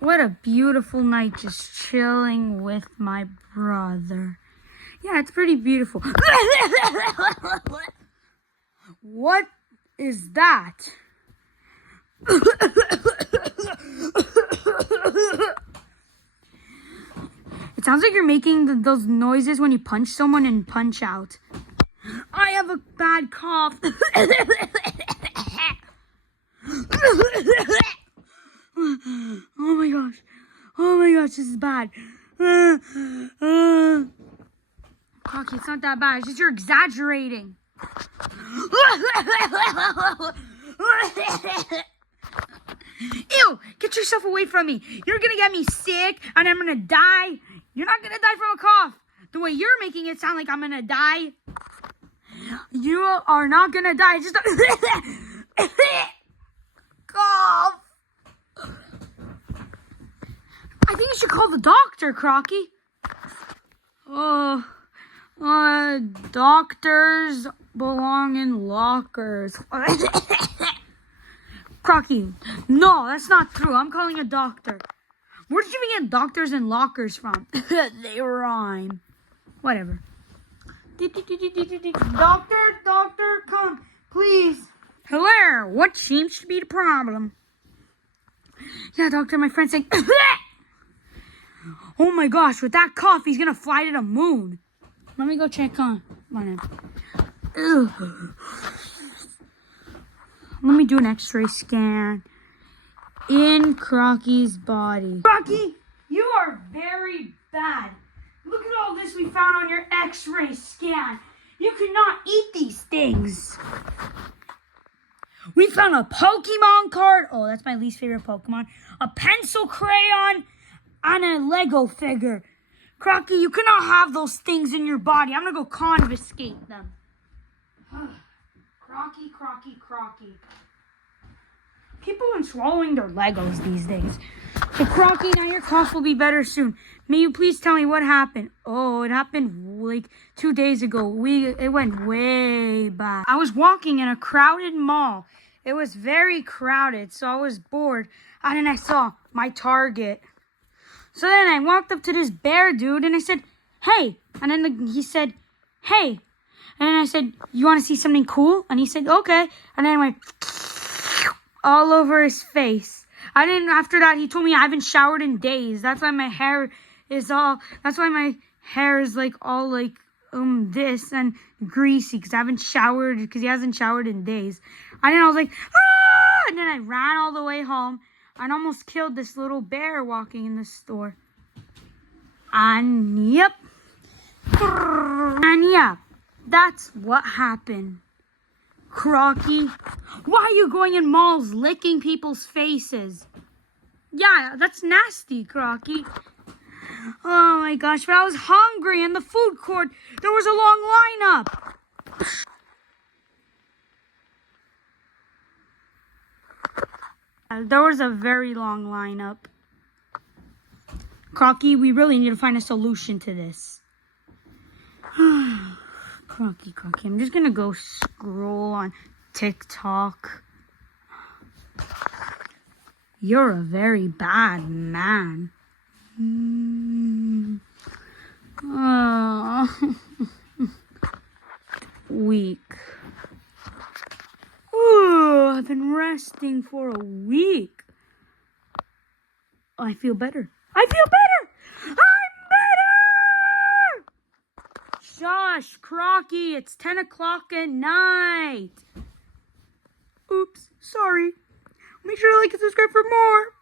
What a beautiful night just chilling with my brother. Yeah, it's pretty beautiful. What is that? It sounds like you're making those noises when you punch someone and punch out. I have a bad cough. Oh my gosh. Oh my gosh, this is bad. Crocky, it's not that bad. It's just you're exaggerating. Ew, get yourself away from me. You're gonna get me sick and I'm gonna die. You're not gonna die from a cough. The way you're making it sound like I'm gonna die. You are not gonna die. Just cough. I think you should call the doctor, Crocky. Doctors belong in lockers. Crocky, no, that's not true. I'm calling a doctor. Where did you even get doctors and lockers from? They rhyme. Whatever. Doctor, come, please. Hello, what seems to be the problem? Yeah, doctor, my friend's saying, oh my gosh, with that cough, he's gonna fly to the moon. Let me go check on him. Let me do an x-ray scan in Crocky's body. Crocky, you are very bad. Look at all this we found on your x-ray scan. You cannot eat these things. We found a Pokemon card. Oh, that's my least favorite Pokemon. A pencil crayon and a Lego figure. Crocky, you cannot have those things in your body. I'm going to go confiscate them. Crocky. People are swallowing their Legos these days. So Crocky, now your cough will be better soon. May you please tell me what happened? Oh, it happened like 2 days ago. It went way back. I was walking in a crowded mall. It was very crowded, so I was bored. And then I saw my Target. So then I walked up to this bear dude and I said, hey. And then he said, hey. And then I said, you want to see something cool? And he said, okay. And then I went all over his face. After that, he told me I haven't showered in days. That's why my hair is like all like this and greasy because I haven't showered, because he hasn't showered in days. And then I was like, ah! And then I ran all the way home and almost killed this little bear walking in the store. And yep, that's what happened. Crocky, why are you going in malls licking people's faces? Yeah, that's nasty, Crocky. Oh my gosh, but I was hungry in the food court. There was a long lineup. There was a very long lineup. Crocky, we really need to find a solution to this. Crocky, I'm just gonna go scroll on TikTok. You're a very bad man. Week. Ooh, I've been resting for a week. I feel better. I'm better! Shush, Crocky, it's 10 o'clock at night. Oops, sorry. Make sure to like and subscribe for more.